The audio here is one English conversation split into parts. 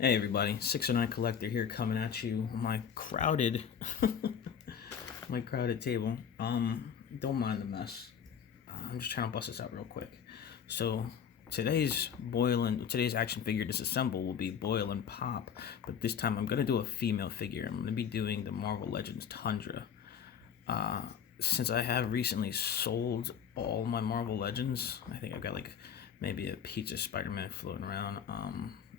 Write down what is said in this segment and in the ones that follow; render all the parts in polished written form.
Hey everybody, 609 Collector here coming at you on my crowded my crowded table. Don't mind the mess. I'm just trying to bust this out real quick. So today's action figure disassemble will be Boil and Pop, but this time I'm gonna do a female figure. I'm gonna be doing the Marvel Legends Tundra. Since I have recently sold all my Marvel Legends, I think I've got like maybe a pizza Spider-Man floating around.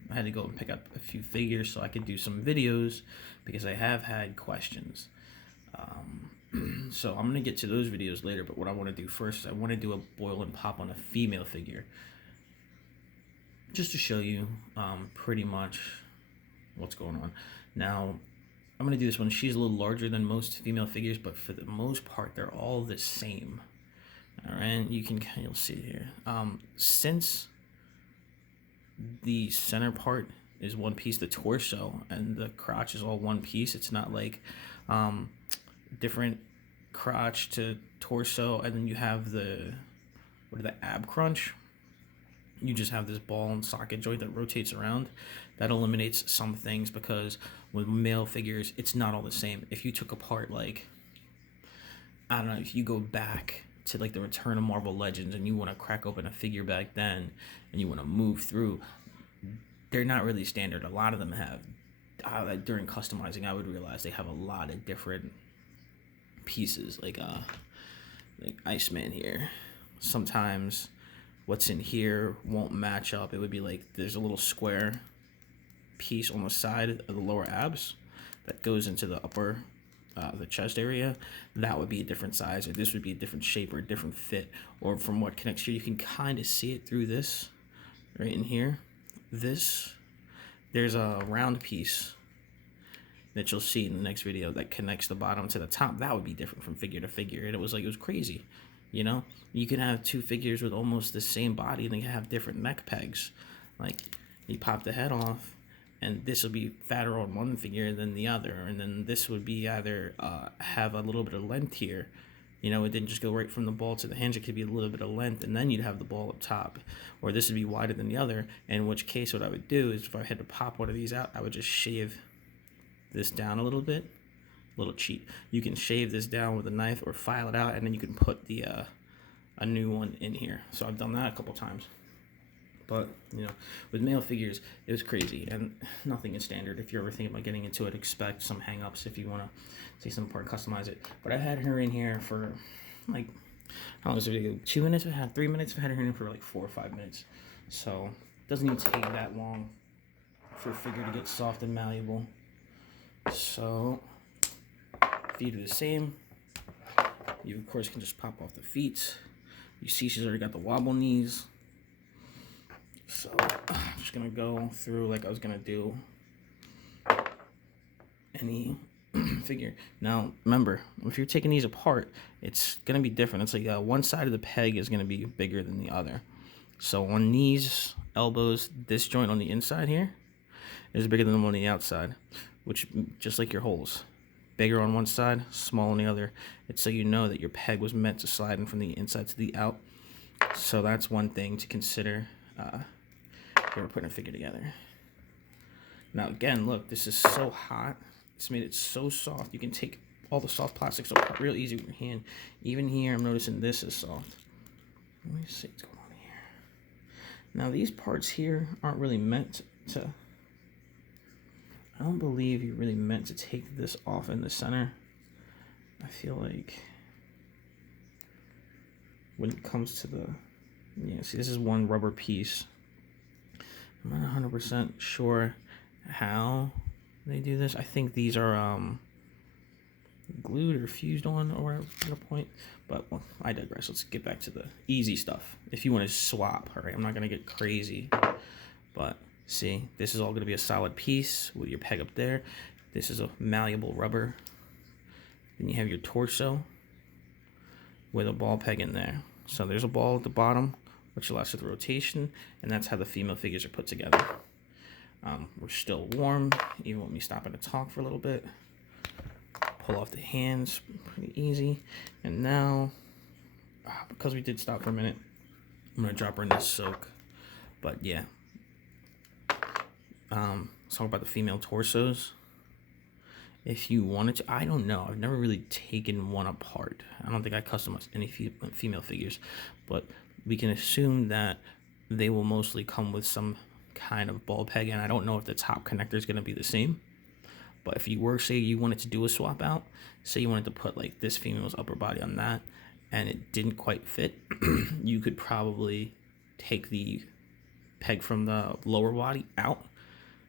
I had to go and pick up a few figures so I could do some videos because I have had questions. So I'm gonna get to those videos later, but what I want to do first, I want to do a boil and pop on a female figure, just to show you pretty much what's going on. Now, I'm gonna do this one. She's a little larger than most female figures, but for the most part, they're all the same. All right, you'll see here. Since the center part is one piece, the torso and the crotch is all one piece. It's not like different crotch to torso, and then you have the ab crunch. You just have this ball and socket joint that rotates around. That eliminates some things because with male figures, it's not all the same. If you took apart, like, I don't know, if you go back to like the Return of Marvel Legends and you want to crack open a figure back then and you want to move through, they're not really standard. A lot of them have, during customizing, I would realize they have a lot of different pieces, like Iceman here. Sometimes what's in here won't match up. It would be like there's a little square piece on the side of the lower abs that goes into the upper the chest area. That would be a different size, or this would be a different shape or a different fit. Or from what connects here, you can kind of see it through this right in here. There's a round piece that you'll see in the next video that connects the bottom to the top. That would be different from figure to figure, and it was crazy. You know, you can have two figures with almost the same body and they have different neck pegs. Like, you pop the head off and this will be fatter on one figure than the other, and then this would be either have a little bit of length here. You know, it didn't just go right from the ball to the hinge. It could be a little bit of length, and then you'd have the ball up top. Or this would be wider than the other, in which case what I would do is if I had to pop one of these out, I would just shave this down a little bit. A little cheat. You can shave this down with a knife or file it out, and then you can put the a new one in here. So I've done that a couple times. But, you know, with male figures, it was crazy, and nothing is standard. If you're ever thinking about getting into it, expect some hang-ups if you want to take some part and customize it. But I had her in here for, like, how long was the video? 2 minutes? I had 3 minutes? I had her in here for, like, 4 or 5 minutes. So, it doesn't even take that long for a figure to get soft and malleable. So, if you do the same, you, of course, can just pop off the feet. You see she's already got the wobble knees. So I'm just gonna go through like I was gonna do any figure. Now remember, if you're taking these apart, it's gonna be different. It's like one side of the peg is gonna be bigger than the other. So on knees, elbows, this joint on the inside here is bigger than the one on the outside, which just like your holes. Bigger on one side, small on the other. It's so you know that your peg was meant to slide in from the inside to the out. So that's one thing to consider if we're putting a figure together. Now again, look, this is so hot. It's made it so soft. You can take all the soft plastics apart real easy with your hand. Even here, I'm noticing this is soft. Let me see what's going on here. Now these parts here aren't really meant to, I don't believe you're really meant to take this off in the center. I feel like when it comes to the, yeah, see, this is one rubber piece. I'm not 100% sure how they do this. I think these are glued or fused on or at a point. But well, I digress. Let's get back to the easy stuff. If you want to swap, all right, I'm not going to get crazy. But see, this is all going to be a solid piece with your peg up there. This is a malleable rubber. Then you have your torso with a ball peg in there. So there's a ball at the bottom, which allows for the rotation, and that's how the female figures are put together. We're still warm, even with me stopping to talk for a little bit. Pull off the hands, pretty easy. And now, because we did stop for a minute, I'm gonna drop her in this soak. But yeah, let's talk about the female torsos. If you wanted to, I don't know. I've never really taken one apart. I don't think I customized any female figures, but we can assume that they will mostly come with some kind of ball peg, and I don't know if the top connector is going to be the same. But if you were, say you wanted to do a swap out, say you wanted to put like this female's upper body on that, and it didn't quite fit, you could probably take the peg from the lower body out.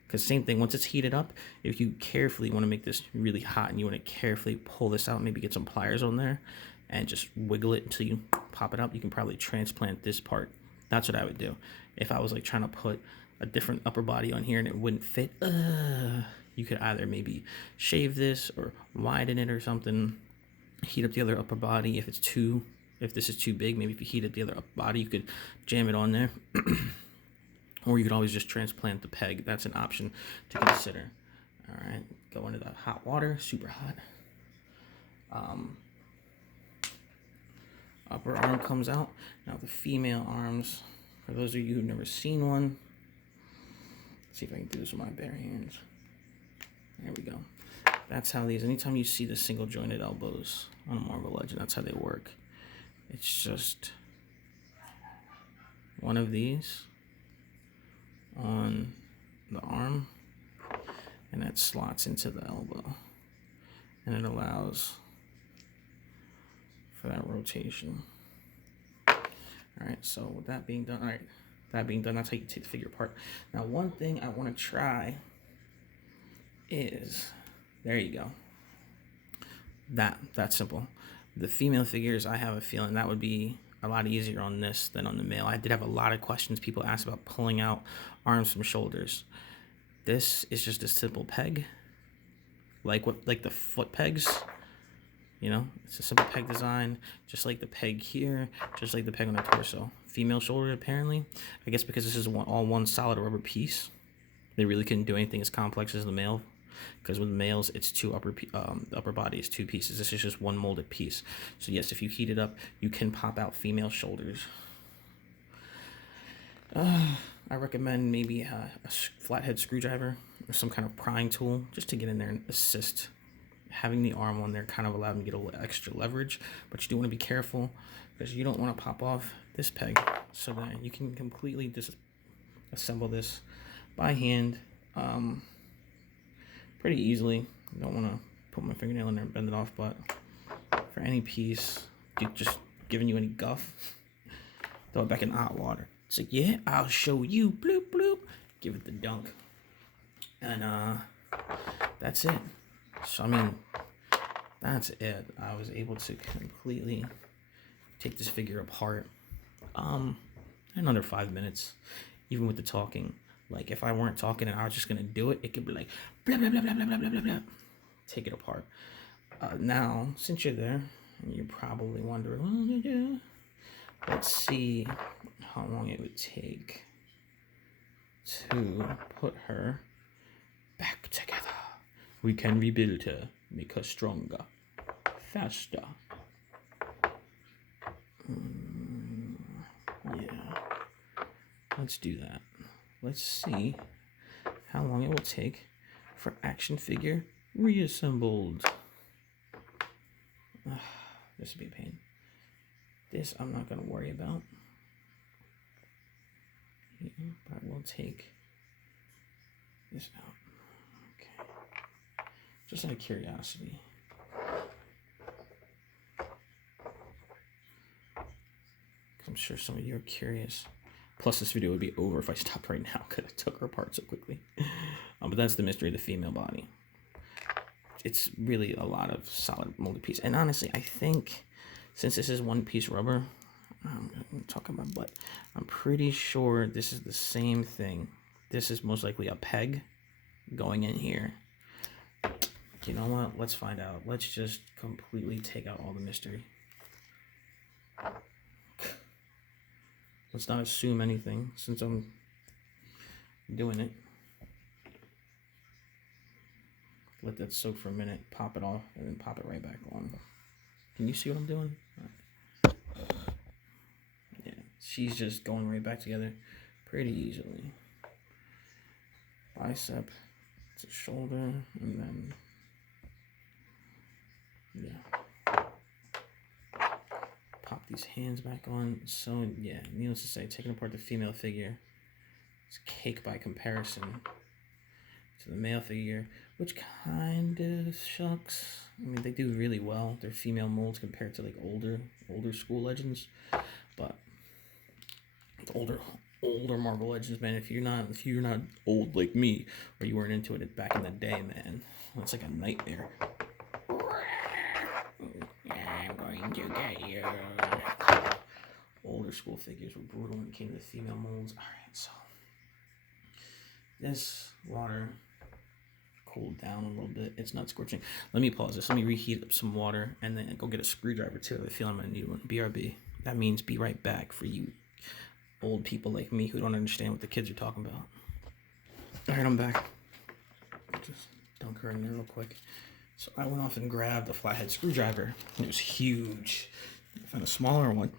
Because same thing, once it's heated up, if you carefully want to make this really hot and you want to carefully pull this out, maybe get some pliers on there and just wiggle it until you pop it up, you can probably transplant this part. That's what I would do. If I was like trying to put a different upper body on here and it wouldn't fit, you could either maybe shave this or widen it or something, heat up the other upper body. If this is too big, maybe if you heat up the other upper body, you could jam it on there. Or you could always just transplant the peg. That's an option to consider. All right, go into the hot water, super hot. Upper arm comes out. Now the female arms, for those of you who've never seen one, let's see if I can do this with my bare hands. There we go. That's how these, anytime you see the single jointed elbows on a Marvel Legend, that's how they work. It's just one of these on the arm, and that slots into the elbow, and it allows for that rotation. All right, so with that being done, that's how you take the figure apart. Now, one thing I want to try is, there you go. That's simple. The female figures, I have a feeling that would be a lot easier on this than on the male. I did have a lot of questions. People asked about pulling out arms from shoulders. This is just a simple peg, like the foot pegs. You know, it's a simple peg design, just like the peg here, just like the peg on the torso. Female shoulder, apparently. I guess because this is all one solid rubber piece, they really couldn't do anything as complex as the male. Because with males, it's the upper body is two pieces. This is just one molded piece. So yes, if you heat it up, you can pop out female shoulders. I recommend maybe a flathead screwdriver or some kind of prying tool just to get in there and assist. Having the arm on there kind of allowed me to get a little extra leverage, but you do want to be careful because you don't want to pop off this peg, so that you can completely disassemble this by hand. Pretty easily. I don't want to put my fingernail in there and bend it off, but for any piece, just giving you any guff, throw it back in hot water. It's like, yeah, I'll show you. Bloop, bloop. Give it the dunk. And that's it. So, I mean, that's it. I was able to completely take this figure apart. In under 5 minutes, even with the talking. Like, if I weren't talking and I was just going to do it, it could be like, blah, blah, blah, blah, blah, blah, blah, blah, blah. Take it apart. Now, since you're there, and you're probably wondering, oh, yeah, let's see how long it would take to put her back together. We can rebuild her, make her stronger, faster. Yeah, let's do that. Let's see how long it will take for action figure reassembled. This would be a pain. This I'm not going to worry about. Yeah, but I will take this out. Okay. Just out of curiosity. I'm sure some of you are curious. Plus, this video would be over if I stopped right now because I took her apart so quickly. But that's the mystery of the female body. It's really a lot of solid molded piece. And honestly, I think since this is one piece rubber, I'm going to talk about my butt. I'm pretty sure this is the same thing. This is most likely a peg going in here. You know what? Let's find out. Let's just completely take out all the mystery. Let's not assume anything since I'm doing it. Let that soak for a minute, pop it off, and then pop it right back on. Can you see what I'm doing? Yeah, she's just going right back together pretty easily. Bicep It's a shoulder, and then, yeah. Pop these hands back on. So, yeah, needless to say, taking apart the female figure, it's cake by comparison to the male figure, which kind of shucks. I mean, they do really well. They're female molds compared to like older school legends, but older Marvel Legends, man. If you're not old like me, or you weren't into it back in the day, man, it's like a nightmare. I'm going to get you. Older school figures were brutal when it came to the female molds. All right, so this water cooled down a little bit. It's not scorching. Let me pause this. Let me reheat up some water and then go get a screwdriver too. I feel I'm gonna need one. BRB. That means be right back for you old people like me who don't understand what the kids are talking about. All right, I'm back. Just dunk her in there real quick. So I went off and grabbed a flathead screwdriver. It was huge. I found a smaller one.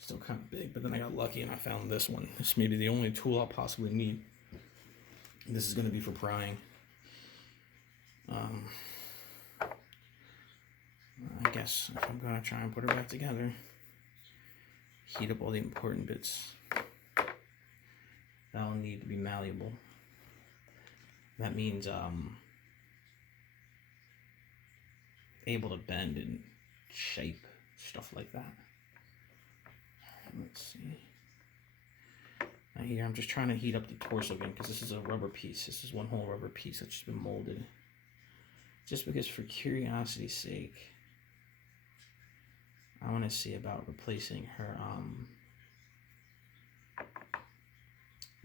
Still kind of big, but then I got lucky and I found this one. This may be the only tool I'll possibly need. This is going to be for prying. I guess if I'm going to try and put her back together, heat up all the important bits. That'll need to be malleable. That means able to bend and shape, stuff like that. Let's see. Now here I'm just trying to heat up the torso again because this is a rubber piece. This is one whole rubber piece that's just been molded. Just because for curiosity's sake, I want to see about replacing her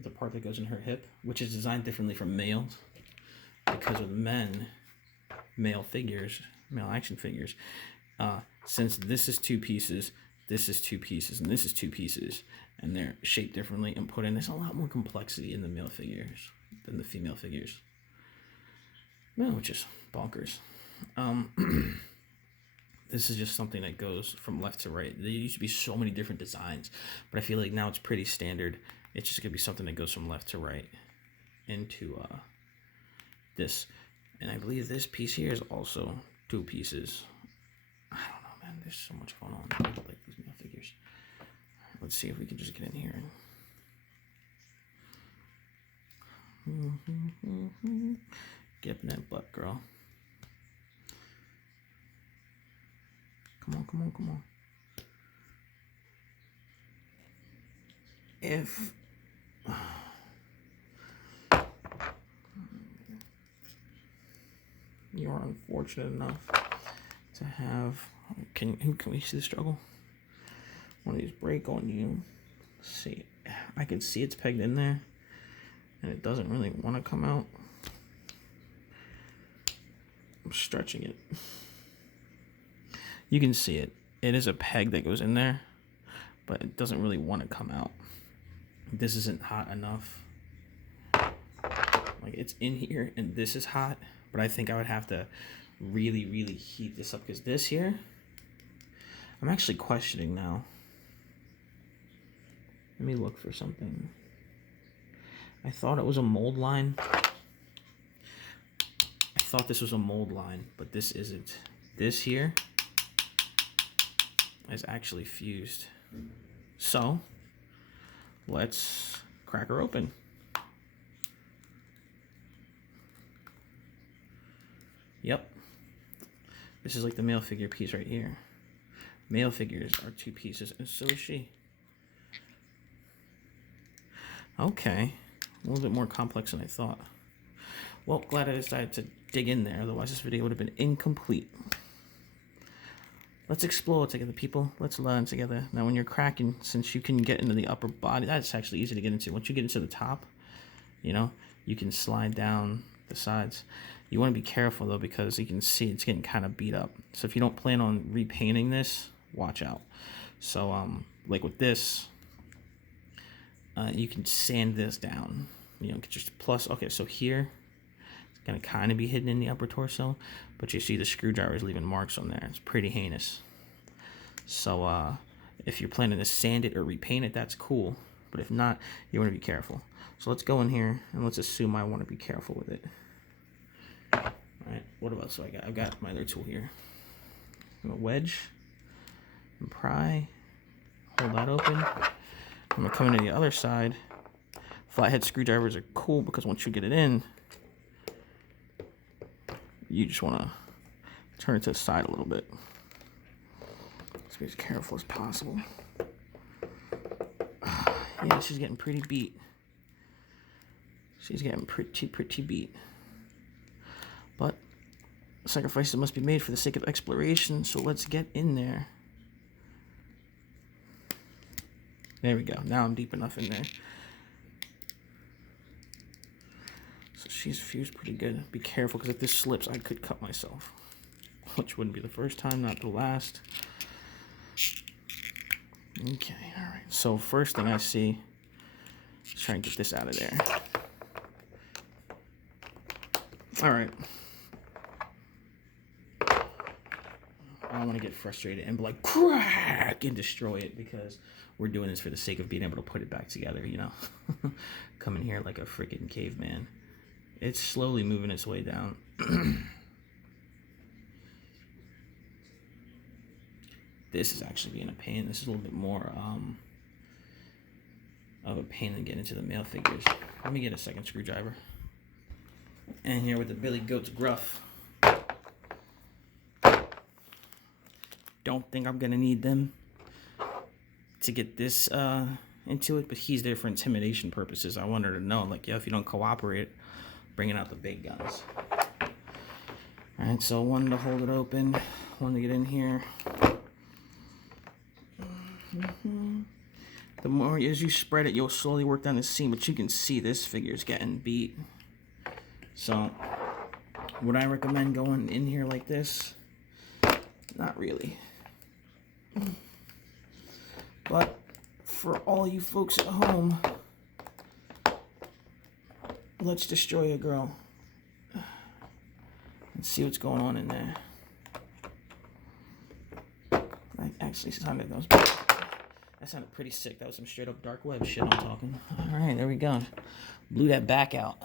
the part that goes in her hip, which is designed differently from males, because with men, male action figures, since this is two pieces, this is two pieces, and this is two pieces, and they're shaped differently and put in, there's a lot more complexity in the male figures than the female figures. No, which is bonkers. This is just something that goes from left to right. There used to be so many different designs, but I feel like now it's pretty standard. It's just gonna be something that goes from left to right into this. And I believe this piece here is also two pieces. I don't know, man. There's so much going on. I like these male figures. Let's see if we can just get in here and get up in that butt, girl. Come on, come on, come on. If you are unfortunate enough to have, can we see the struggle? One of these break on you. See, I can see it's pegged in there, and it doesn't really want to come out. I'm stretching it. You can see it. It is a peg that goes in there, but it doesn't really want to come out. This isn't hot enough. Like, it's in here, and this is hot, but I think I would have to really, really heat this up, because this here, I'm actually questioning now. Let me look for something. I thought it was a mold line. I thought this was a mold line, but this isn't. This here is actually fused. So let's crack her open. Yep. This is like the male figure piece right here. Male figures are two pieces, and so is she. Okay. A little bit more complex than I thought. Well, glad I decided to dig in there, otherwise this video would have been incomplete. Let's explore together, people. Let's learn together. Now, when you're cracking, since you can get into the upper body, that's actually easy to get into. Once you get into the top, you know, you can slide down the sides. You want to be careful, though, because you can see it's getting kind of beat up. So if you don't plan on repainting this, watch out. So, like with this, you can sand this down. You know, just plus, okay, so here, it's going to kind of be hidden in the upper torso, but you see the screwdriver is leaving marks on there. It's pretty heinous. So if you're planning to sand it or repaint it, that's cool. But if not, you want to be careful. So let's go in here and let's assume I want to be careful with it. All right, what else do I got? I've got my other tool here. A wedge and pry. Hold that open. I'm gonna come into the other side. Flathead screwdrivers are cool because once you get it in, you just want to turn it to the side a little bit. Let's be as careful as possible. Yeah, she's getting pretty beat. She's getting pretty beat. But sacrifices must be made for the sake of exploration, so let's get in there. There we go. Now I'm deep enough in there. So she's fused pretty good. Be careful, because if this slips, I could cut myself. Which wouldn't be the first time, not the last. Okay, alright. So first thing I see, let's try and get this out of there. Alright. I don't want to get frustrated and be like, crack, and destroy it, because we're doing this for the sake of being able to put it back together, you know? Come in here like a freaking caveman. It's slowly moving its way down. This is actually being a pain. This is a little bit more of a pain than getting into the male figures. Let me get a second screwdriver. And here with the Billy Goat's Gruff. Don't think I'm gonna need them to get this into it, but he's there for intimidation purposes. I want her to know, like, yeah, if you don't cooperate, bringing out the big guns. All right, so one to hold it open, one to get in here. The more as you spread it, you'll slowly work down the seam, but you can see this figure's getting beat. So would I recommend going in here like this? Not really. But for all you folks at home, let's destroy a girl and see what's going on in there. I actually sounded that sounded pretty sick. That was some straight up dark web shit I'm talking. All right, there we go. Blew that back out.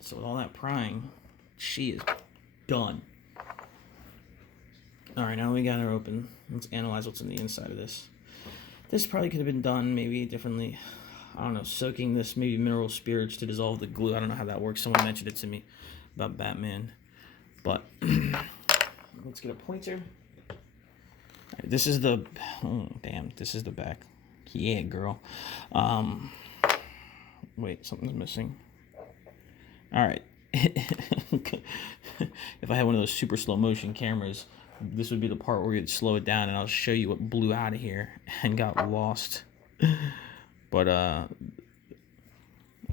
So with all that prying, she is done. All right, now we got her open. Let's analyze what's in the inside of this. This probably could have been done maybe differently. I don't know, soaking this maybe mineral spirits to dissolve the glue. I don't know how that works. Someone mentioned it to me about Batman. But let's get a pointer. All right, this is the, oh, damn, this is the back. Yeah, girl. Wait, something's missing. All right. If I had one of those super slow motion cameras, this would be the part where we'd slow it down and I'll show you what blew out of here and got lost. But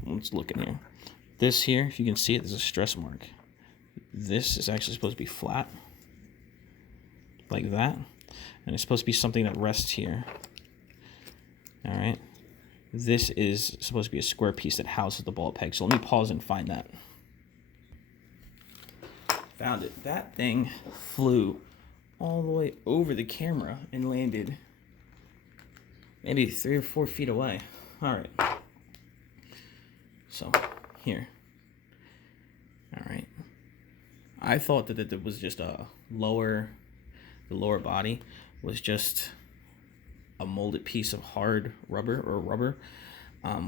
let's look in here. This here, if you can see it, there's a stress mark. This is actually supposed to be flat, like that. And it's supposed to be something that rests here. All right. This is supposed to be a square piece that houses the ball peg. So let me pause and find that. Found it. That thing flew all the way over the camera and landed maybe 3 or 4 feet away. All right. So here. All right. I thought that it was just the lower body was just a molded piece of hard rubber or rubber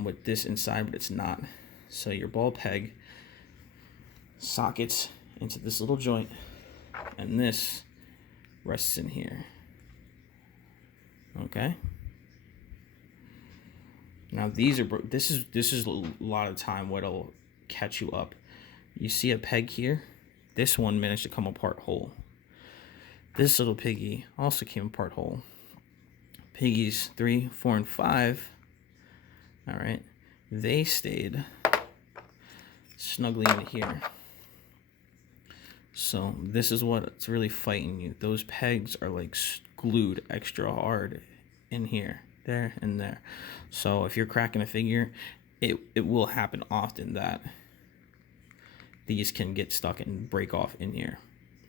with this inside, but it's not. So your ball peg sockets into this little joint, and this rests in here. Okay. Now these are this is a lot of time what'll catch you up. You see a peg here. This one managed to come apart whole. This little piggy also came apart whole. Piggies 3, 4, and 5. All right, they stayed snugly in here. So this is what's really fighting you. Those pegs are like glued extra hard in here, there, and there. So if you're cracking a figure, it will happen often that these can get stuck and break off in here.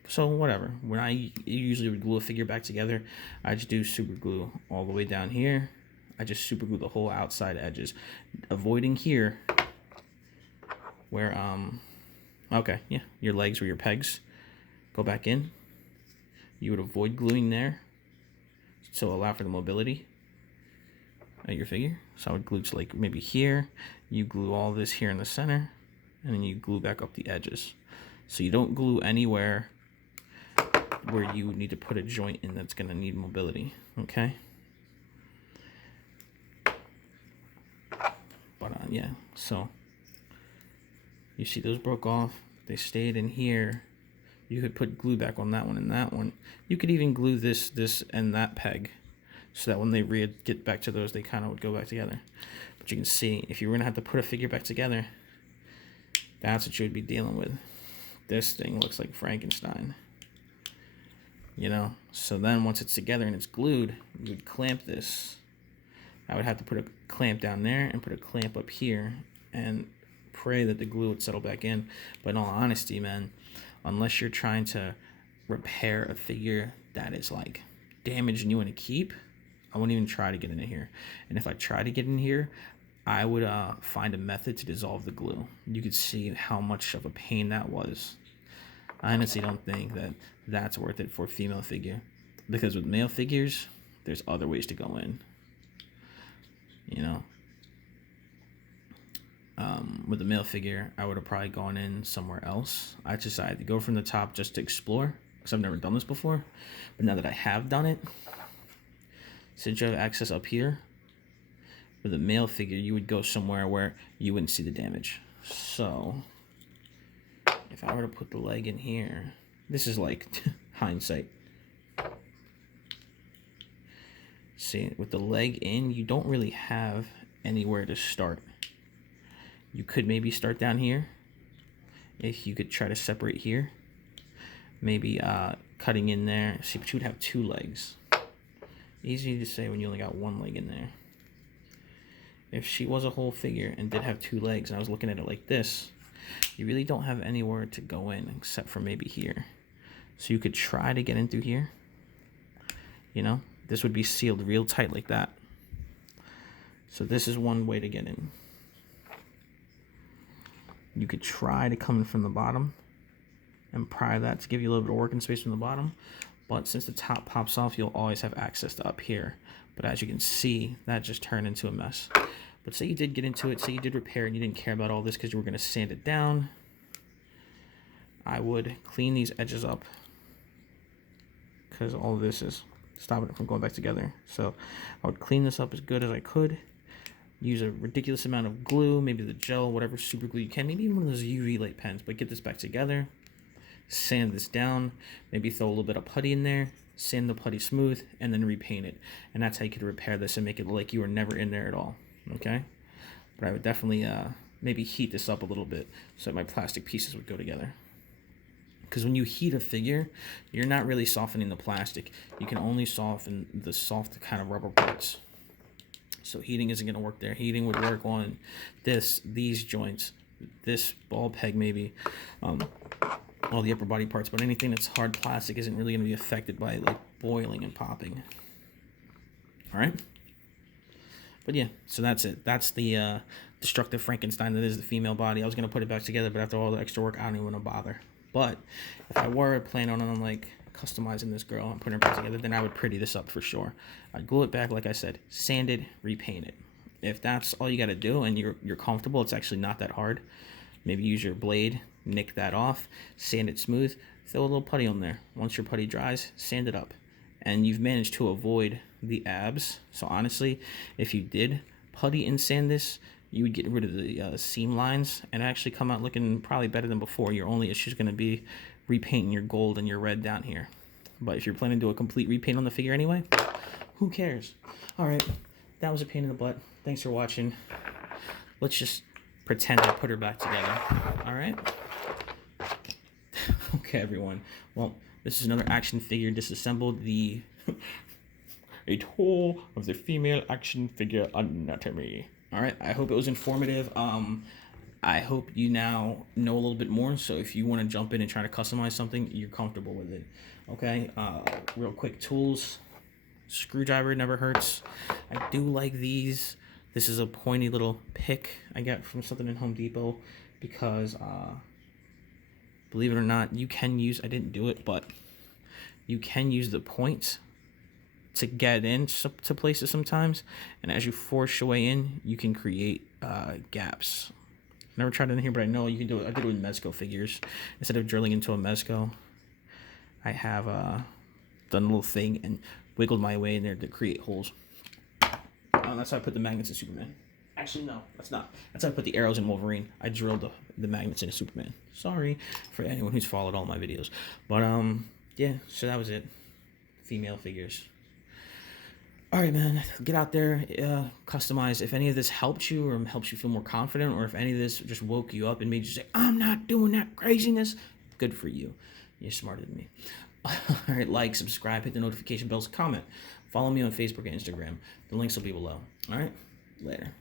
So whatever. When I usually would glue a figure back together, I just do super glue all the way down here. I just super glue the whole outside edges, avoiding here where, okay, yeah, your legs or your pegs go back in. You would avoid gluing there, so allow for the mobility of your figure. So I would glue to like maybe here, you glue all this here in the center, and then you glue back up the edges. So you don't glue anywhere where you need to put a joint in that's gonna need mobility, okay? But yeah, so you see those broke off, they stayed in here. You could put glue back on that one and that one. You could even glue this and that peg, so that when they get back to those, they kind of would go back together. But you can see, if you were gonna have to put a figure back together, that's what you would be dealing with. This thing looks like Frankenstein, you know? So then once it's together and it's glued, you would clamp this. I would have to put a clamp down there and put a clamp up here and pray that the glue would settle back in. But in all honesty, man, unless you're trying to repair a figure that is like damaged and you want to keep, I wouldn't even try to get in here. And if I try to get in here, I would find a method to dissolve the glue. You could see how much of a pain that was. I honestly don't think that that's worth it for a female figure, because with male figures, there's other ways to go in. You know, with the male figure, I would have probably gone in somewhere else. I decided to go from the top just to explore, because I've never done this before. But now that I have done it, since you have access up here, with a male figure, you would go somewhere where you wouldn't see the damage. So if I were to put the leg in here, this is like hindsight. See, with the leg in, you don't really have anywhere to start. You could maybe start down here. If you could try to separate here, maybe cutting in there. See, but you would have two legs. Easy to say when you only got one leg in there. If she was a whole figure and did have two legs, and I was looking at it like this, you really don't have anywhere to go in except for maybe here. So you could try to get in through here. You know, this would be sealed real tight like that. So this is one way to get in. You could try to come in from the bottom and pry that to give you a little bit of working space from the bottom. But since the top pops off, you'll always have access to up here. But as you can see, that just turned into a mess. But say you did get into it, say you did repair and you didn't care about all this because you were going to sand it down, I would clean these edges up, because all of this is stopping it from going back together. So I would clean this up as good as I could. Use a ridiculous amount of glue, maybe the gel, whatever super glue you can, maybe even one of those UV light pens, but get this back together. Sand this down, maybe throw a little bit of putty in there, sand the putty smooth, and then repaint it. And that's how you could repair this and make it look like you were never in there at all, okay? But I would definitely maybe heat this up a little bit so that my plastic pieces would go together. Because when you heat a figure, you're not really softening the plastic. You can only soften the soft kind of rubber parts. So heating isn't going to work there. Heating would work on these joints, this ball peg maybe, all the upper body parts, but anything that's hard plastic isn't really going to be affected by like boiling and popping. All right? But yeah, so that's it. That's the destructive Frankenstein that is the female body. I was going to put it back together, but after all the extra work, I don't even want to bother. But if I were planning on like customizing this girl and putting her back together, then I would pretty this up for sure. I'd glue it back, like I said, sand it, repaint it. If that's all you got to do and you're comfortable, it's actually not that hard. Maybe use your blade, nick that off, sand it smooth, throw a little putty on there. Once your putty dries, sand it up. And you've managed to avoid the abs. So honestly, if you did putty and sand this, you would get rid of the seam lines and actually come out looking probably better than before. Your only issue is going to be repainting your gold and your red down here. But if you're planning to do a complete repaint on the figure anyway, who cares? All right, that was a pain in the butt. Thanks for watching. Let's just pretend I put her back together. All right? Okay, everyone. Well, this is another action figure disassembled. A tour of the female action figure anatomy. All right, I hope it was informative. I hope you now know a little bit more, so if you want to jump in and try to customize something, you're comfortable with it. Okay, real quick tools. Screwdriver never hurts. I do like these. This is a pointy little pick I got from something in Home Depot because, believe it or not, you can use, I didn't do it, but you can use the points to get in to places sometimes. And as you force your way in, you can create gaps. Never tried it in here, but I know you can do it. I did it with Mezco figures. Instead of drilling into a Mezco, I have done a little thing and wiggled my way in there to create holes. That's how I put the magnets in Superman. Actually, no, that's not. That's how I put the arrows in Wolverine. I drilled the magnets into Superman. Sorry for anyone who's followed all my videos. But, yeah, so that was it. Female figures. All right, man, get out there, customize. If any of this helped you or helps you feel more confident, or if any of this just woke you up and made you say, I'm not doing that craziness, good for you. You're smarter than me. All right, like, subscribe, hit the notification bells, comment. Follow me on Facebook and Instagram. The links will be below. All right, later.